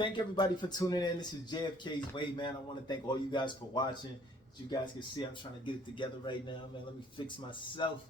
Thank everybody for tuning in. This is JFK'S Way, man. I want to thank all you guys for watching. As you guys can see, I'm trying to get it together right now, man. Let me fix myself.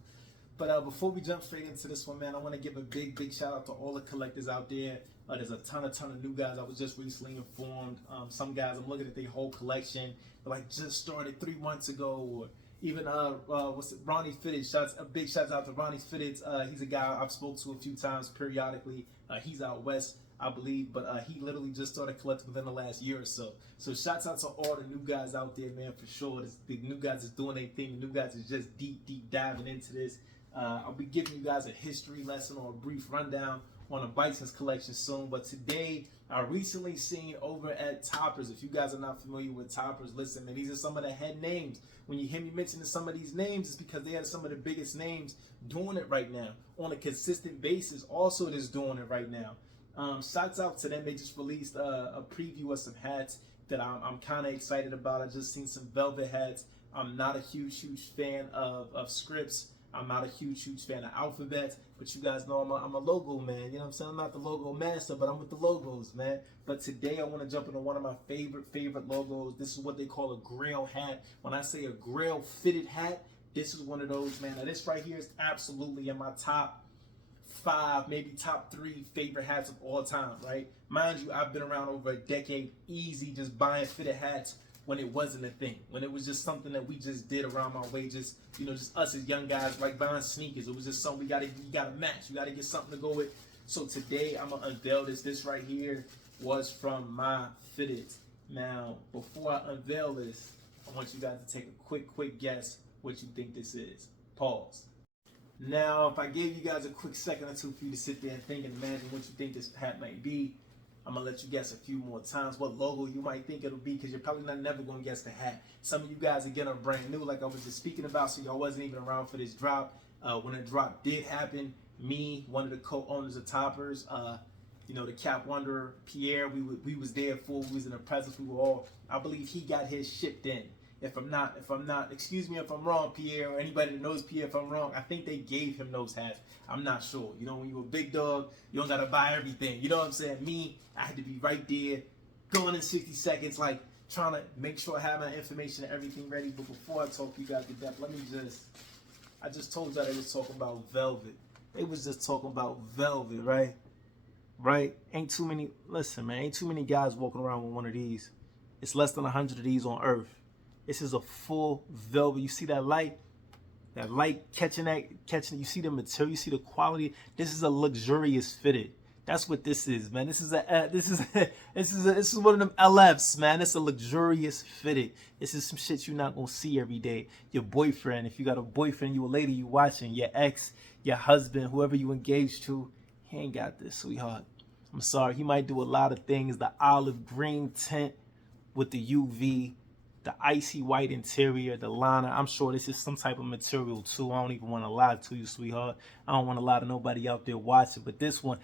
But before we jump straight into this one, man, I want to give a big shout out to all the collectors out there. There's a ton of new guys. I was just recently informed. Some guys, I'm looking at their whole collection. They're like just started 3 months ago, or even Ronnie Fitteds. Big shouts out to Ronnie Fitteds. He's a guy I've spoke to a few times periodically. He's out west, I believe, but he literally just started collecting within the last year or so. So shouts out to all the new guys out there, man, for sure. The new guys is doing their thing. The new guys is just deep diving into this. I'll be giving you guys a history lesson or a brief rundown on a Bison's collection soon. But today, I recently seen over at Toppers. If you guys are not familiar with Toppers, listen, man, these are some of the head names. When you hear me mentioning some of these names, it's because they are some of the biggest names doing it right now on a consistent basis. Also, just doing it right now. Shouts out to them. They just released a preview of some hats that I'm kind of excited about. I just seen some velvet hats. I'm not a huge fan of scripts. I'm not a huge fan of alphabets, but you guys know I'm a logo man. You know what I'm saying? I'm not the logo master, but I'm with the logos, man. But today I want to jump into one of my favorite logos. This is what they call a Grail hat. When I say a Grail fitted hat, this is one of those, man. Now this right here is absolutely in my top 5, maybe top 3 favorite hats of all time, right? Mind you, I've been around over a decade, easy, just buying fitted hats when it wasn't a thing, when it was just something that we just did around my way, just us as young guys, like buying sneakers. It was just something you gotta match, you gotta get something to go with. So today I'm gonna unveil this. This right here was from my fitteds. Now, before I unveil this, I want you guys to take a quick guess what you think this is. Pause. Now, if I gave you guys a quick second or two for you to sit there and think and imagine what you think this hat might be, I'm going to let you guess a few more times what logo you might think it'll be, because you're probably never going to guess the hat. Some of you guys, again, are brand new, like I was just speaking about, so y'all wasn't even around for this drop. When the drop did happen, me, one of the co-owners of Toppers, the Cap Wanderer, Pierre, we was there for, we was in the presence, we were all, I believe he got his shipped in. If I'm not, excuse me if I'm wrong, Pierre, or anybody that knows Pierre, if I'm wrong, I think they gave him those hats. I'm not sure. You know, when you're a big dog, you don't gotta buy everything. You know what I'm saying? Me, I had to be right there, going in 60 seconds, like trying to make sure I have my information and everything ready. But before I talk to you guys to death, I just told y'all they was talking about velvet. They was just talking about velvet, right? Right? Ain't too many guys walking around with one of these. It's less than 100 of these on earth. This is a full velvet. You see that light? That light catching, you see the material, you see the quality. This is a luxurious fitted. That's what this is, man. This is one of them LFs, man. It's a luxurious fitted. This is some shit you're not gonna see every day. Your boyfriend, if you got a boyfriend, you a lady, you watching, your ex, your husband, whoever you engaged to, he ain't got this, sweetheart. I'm sorry, he might do a lot of things. The olive green tint with the UV, the icy white interior, the liner. I'm sure this is some type of material too. I don't even want to lie to you, sweetheart. I don't want to lie to nobody out there watching, but this one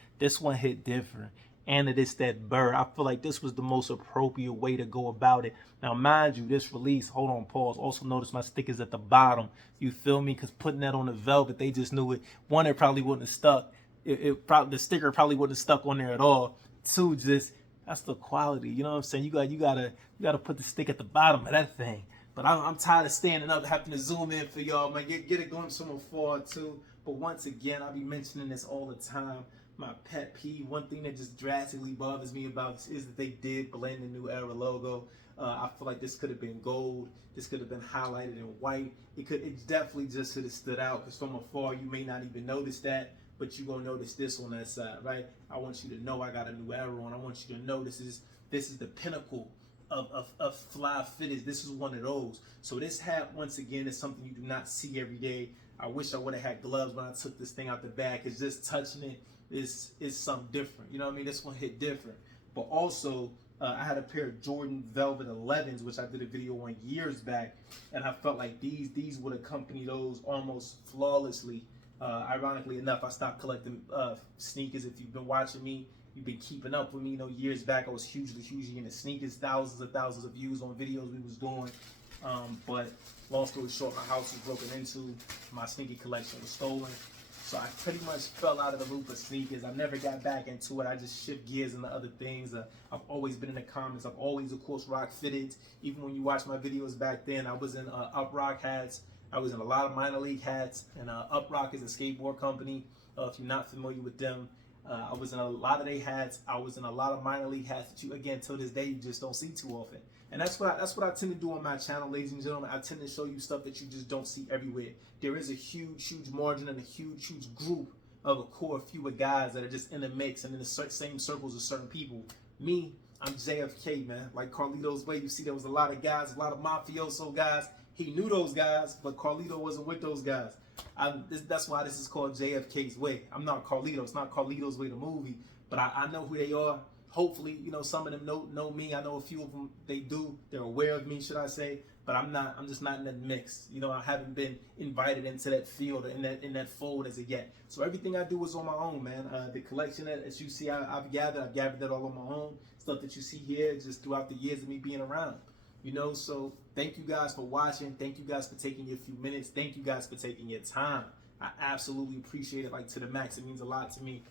hit different. And it is that burr. I feel like this was the most appropriate way to go about it. Now, mind you, this release, hold on, pause. Also notice my stickers at the bottom. You feel me? Because putting that on the velvet, they just knew it. One, it probably wouldn't have stuck. The sticker probably wouldn't have stuck on there at all. Two, just that's the quality, you know what I'm saying? You gotta put the stick at the bottom of that thing. But I'm tired of standing up, having to zoom in for y'all, man. Get a glimpse from afar too. But once again, I'll be mentioning this all the time. My pet peeve, one thing that just drastically bothers me about this is that they did blend the New Era logo. I feel like this could have been gold. This could have been highlighted in white. It definitely just should have stood out, because from afar you may not even notice that, but you're gonna notice this on that side, right? I want you to know I got a New Era on. I want you to know this is the pinnacle of fly fitteds. This is one of those. So this hat, once again, is something you do not see every day. I wish I would have had gloves when I took this thing out the bag, because just touching it is something different. You know what I mean? This one hit different. But also, I had a pair of Jordan Velvet 11s, which I did a video on years back, and I felt like these would accompany those almost flawlessly. Ironically enough, I stopped collecting sneakers. If you've been watching me, you've been keeping up with me. You know, years back I was hugely into sneakers, thousands of views on videos we was doing. But long story short, my house was broken into, my sneaker collection was stolen. So I pretty much fell out of the loop of sneakers. I never got back into it. I just shift gears into other things. I've always been in the comments. I've always, of course, rock fitted. Even when you watch my videos back then, I was in Up Rock hats. I was in a lot of minor league hats. And Up Rock is a skateboard company. If you're not familiar with them, I was in a lot of their hats. I was in a lot of minor league hats that you, again, till this day, you just don't see too often. And that's what I tend to do on my channel, ladies and gentlemen. I tend to show you stuff that you just don't see everywhere. There is a huge margin and a huge group of a core few of guys that are just in the mix and in the same circles of certain people. Me, I'm JFK, man. Like Carlito's Way, you see there was a lot of guys, a lot of mafioso guys. He knew those guys, but Carlito wasn't with those guys. That's why this is called JFK's Way. I'm not Carlito. It's not Carlito's Way, the movie, but I know who they are. Hopefully, you know, some of them know me. I know a few of them, they do. They're aware of me, should I say. But I'm just not in that mix. You know, I haven't been invited into that field or in that fold as of yet. So everything I do is on my own, man. The collection that, as you see, I've gathered that all on my own. Stuff that you see here just throughout the years of me being around. You know, so thank you guys for watching. Thank you guys for taking your few minutes. Thank you guys for taking your time. I absolutely appreciate it, like, to the max. It means a lot to me.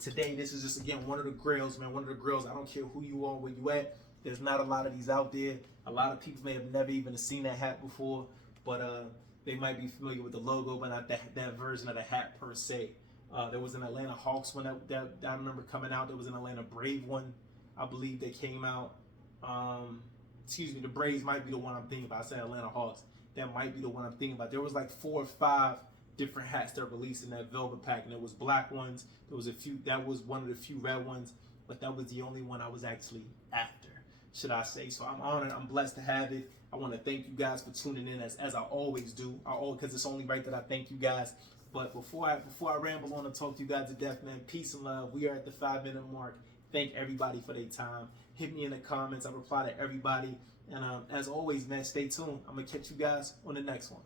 Today, this is just, again, one of the Grails, man. One of the Grails. I don't care who you are, where you at. There's not a lot of these out there. A lot of people may have never even seen that hat before, but they might be familiar with the logo, but not that version of the hat per se. There was an Atlanta Hawks one that I remember coming out. There was an Atlanta Brave one, I believe, that came out. Excuse me, the Braves might be the one I'm thinking about. I said Atlanta Hawks. That might be the one I'm thinking about. There was like 4 or 5 different hats that were released in that velvet pack, and there was black ones. There was a few. That was one of the few red ones, but that was the only one I was actually after, should I say. So I'm honored. I'm blessed to have it. I want to thank you guys for tuning in, as I always do. Because it's only right that I thank you guys. But before I ramble on and talk to you guys to death, man, peace and love. We are at the 5-minute mark. Thank everybody for their time. Hit me in the comments. I reply to everybody. And as always, man, stay tuned. I'm going to catch you guys on the next one.